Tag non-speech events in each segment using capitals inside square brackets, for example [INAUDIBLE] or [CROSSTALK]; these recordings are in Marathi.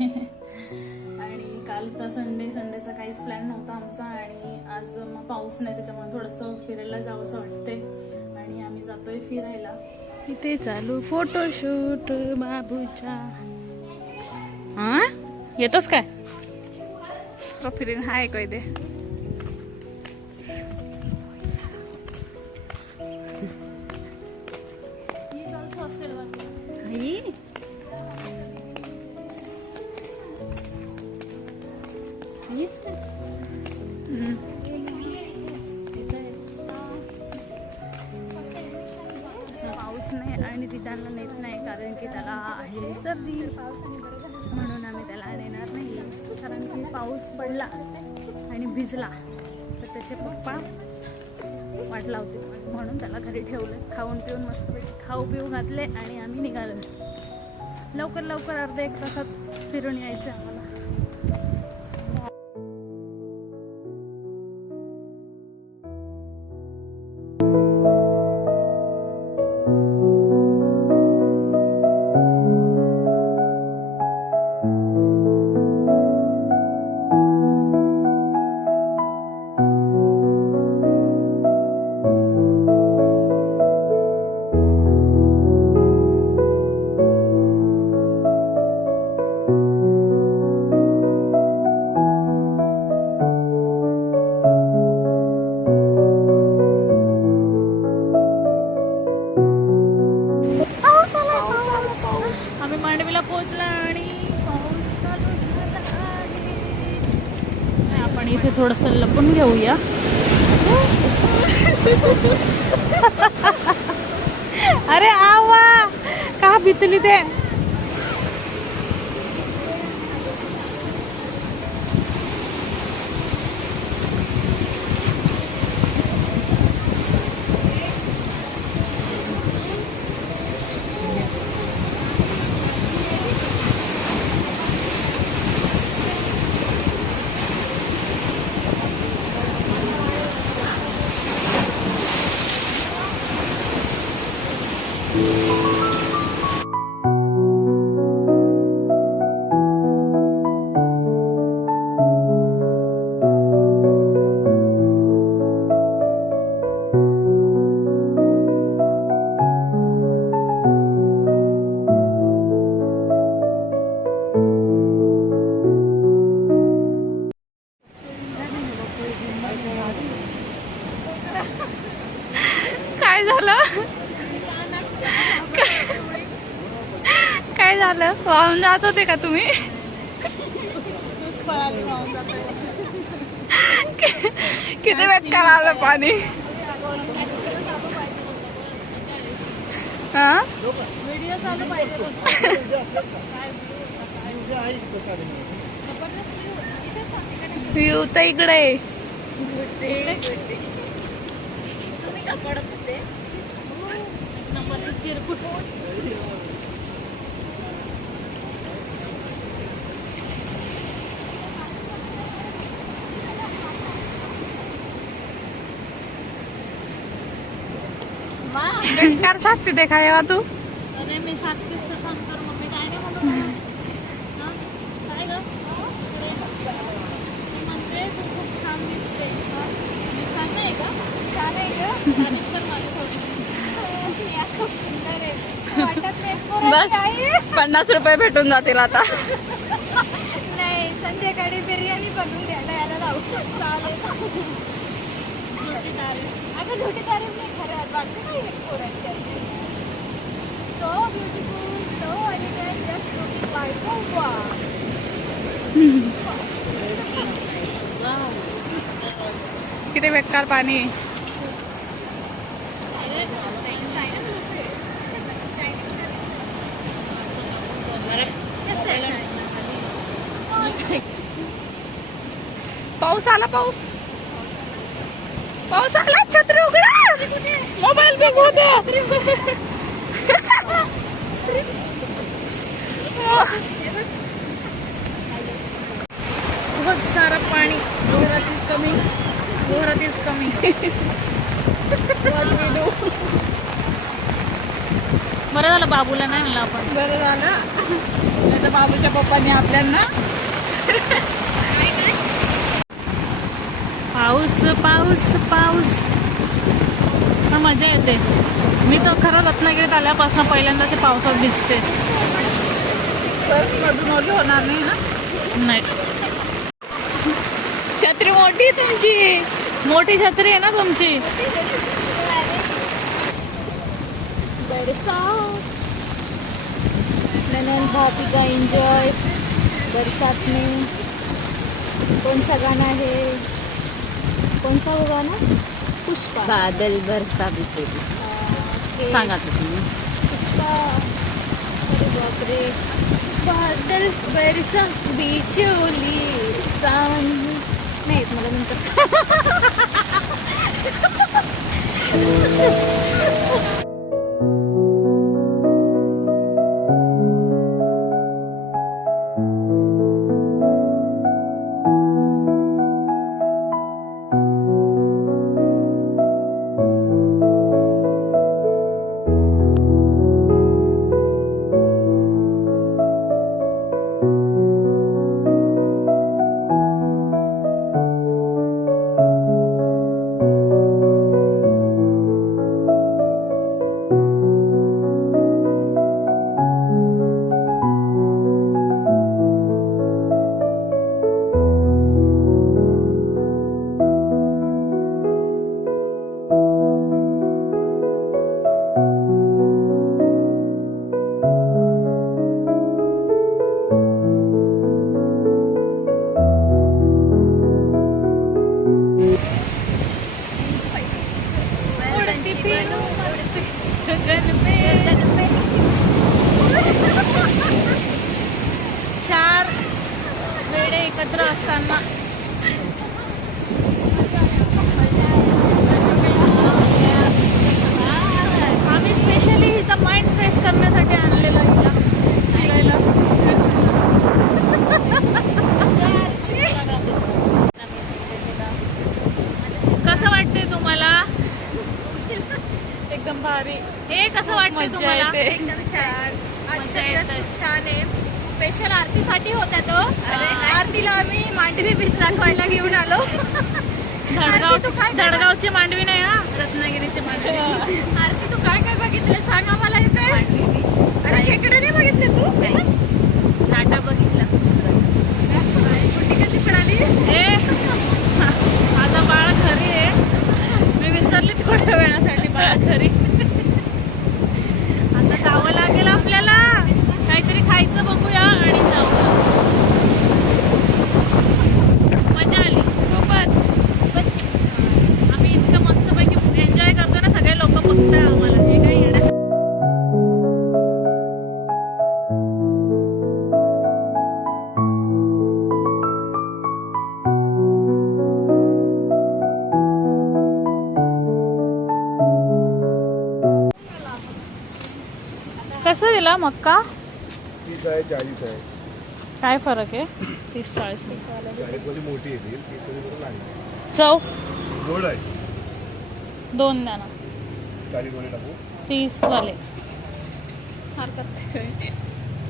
आणि काल तर संडे संडेचा काहीच प्लॅन नव्हता आमचा आणि आज मग पाऊस नाही त्याच्यामुळे थोडंसं फिरायला जावंसं वाटते आणि आम्ही जातोय फिरायला. तिथे चालू फोटोशूट बाबूच्या. हा येतोस काय? तो फिरून हाय काय ते आहे. सर्दी. म्हणून आम्ही त्याला नेणार नाही. कारण की पाऊस पडला आणि भिजला. तर त्याचे पप्पा वाट लावते म्हणून त्याला घरी ठेवलं. खाऊन पिऊन मस्तपैकी खाऊ पिऊ घातले आणि आम्ही निघालो. लवकर लवकर अर्ध्या एक तासात फिरून यायचं आम्हाला. इथे थोडस लपून घेऊया. अरे आवा का भितली ते? काय झालं? काय- झालं? वाहून जात होते का तुम्ही? किती बेकार आलं पाणी? हा? [LAUGHS] व्ह्यू तर इकडे. आहे. बेकार सांगते ते काय हो तू. अरे मी सांगतेस तर सांग तर मम्मी काय नाही म्हणत हा? काय ग मी म्हणते तू खूप छान दिसते हा? मी छान नाही का छान आहे ग तारीफ कर माझी थोडी. खूप सुंदर आहे वाटत नाही पोराची आई आहे. बस पन्नास रुपये भेटून जातील आता. नाही संध्याकाळी बिर्याणी बनवून द्यायला यायला लावू. चालेल. झुटी तारीफ नाही खरं वाटतं नाही पोरांची आई. So beautiful, so elegant, just looking like oh wow. किती बेकार पाणी? पाऊस. पाऊस आला छत्री उघडा. मोबाईल दे. बहुत सारा पाणी. इज कमी. इज कमी. झालं बाबूला नाही आणलं आपण. बरं झालं. बाबूच्या पप्पांनी आपल्यांना. पाऊस पाऊस पाऊस. हा मजा येते. मी तर खरं रत्नागिरीत आल्यापासून पहिल्यांदा ते पावसात दिसते. मधून होणार नाही. ना नाही छत्री मोठी आहे तुमची मोठी छत्री आहे ना तुमची? ननन भाभी का एन्जॉय बरसात में कौन सा गाना है कौन सा वो गाना पुष्पा. बादल बरसा बिचे ओके. सांगा तुम्ही. पुष्पा. अरे बापरे. बादल बरसा बिचोली. सावन नाही मला नंतर [LAUGHS] छान आहे. स्पेशल आरतीसाठी होता तो. आरतीला आम्ही मांडवी बीच दाखवायला घेऊन आलो. धडगाव तू काय धडगावची मांडवी नाही हा? रत्नागिरीची मांडवी. आरती तू काय काय बघितलं सांग आम्हाला इथे अरे खेकडे नाही बघितले तू? लाटा बघितला. कुठे कशी पडाली? ए आता बाळ घरी आहे. मी विसरली थोड्या वेळासाठी बाळ घरी दिला मक्का? तीस आहे चाळीस आहे. काय फरक आहे? तीस चाळीस मोठी तीस लहान चव? गोड आहे. दोन द्या ना. चाळीसमध्ये टाकू. तीस वाले.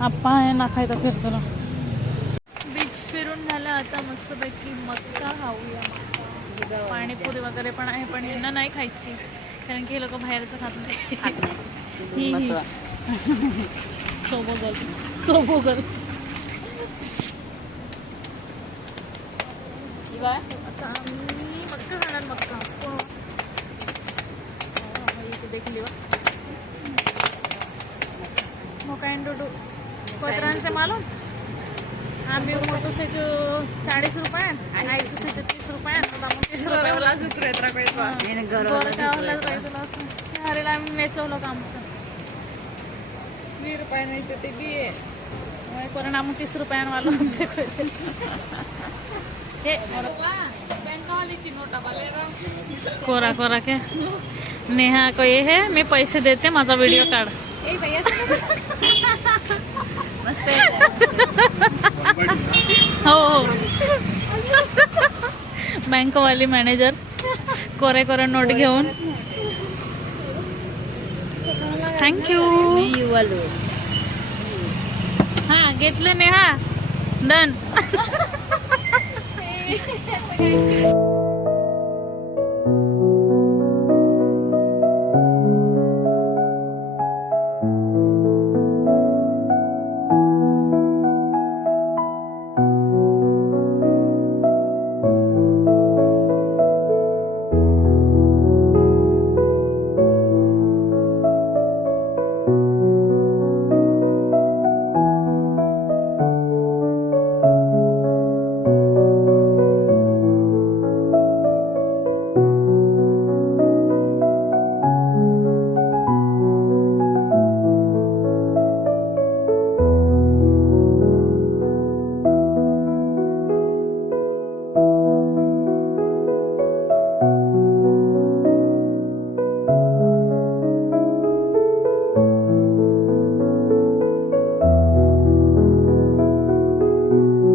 आप्पा आहे ना खायचा फिरतो ना. बीच फिरून झालं आता मस्तपैकी मक्का खाऊया. मक्का पाणीपुरी वगैरे पण आहे पण यांना नाही खायची. कारण की हे लोक बाहेरचं खात नाही. ही ही. सोबोगल. सोबोगल आता आम्ही मक्का खाणार मक्का हो. हाँ, इथे देख लिवा मोकाइन डुडू कोतरान से मालूम आम्ही मोठो से जो चाळीस रुपये आई से जो तीस रुपये तीस रुपये. गोरगावला जायचं असं अरे आम्ही नेचवलं का आमचं. वीस रुपये नाही तर ते बी आहे. मग तीस रुपयांवालो हे बँकवालीची नोटा कोरा कोरा के. नेहा को ये है मैं पैसे देते माझा व्हिडिओ काढ. हो हो. बँकवाली मॅनेजर. कोरे कोरे नोट घेऊन. थँक्यू युवालो हा घेतलं नेहा डन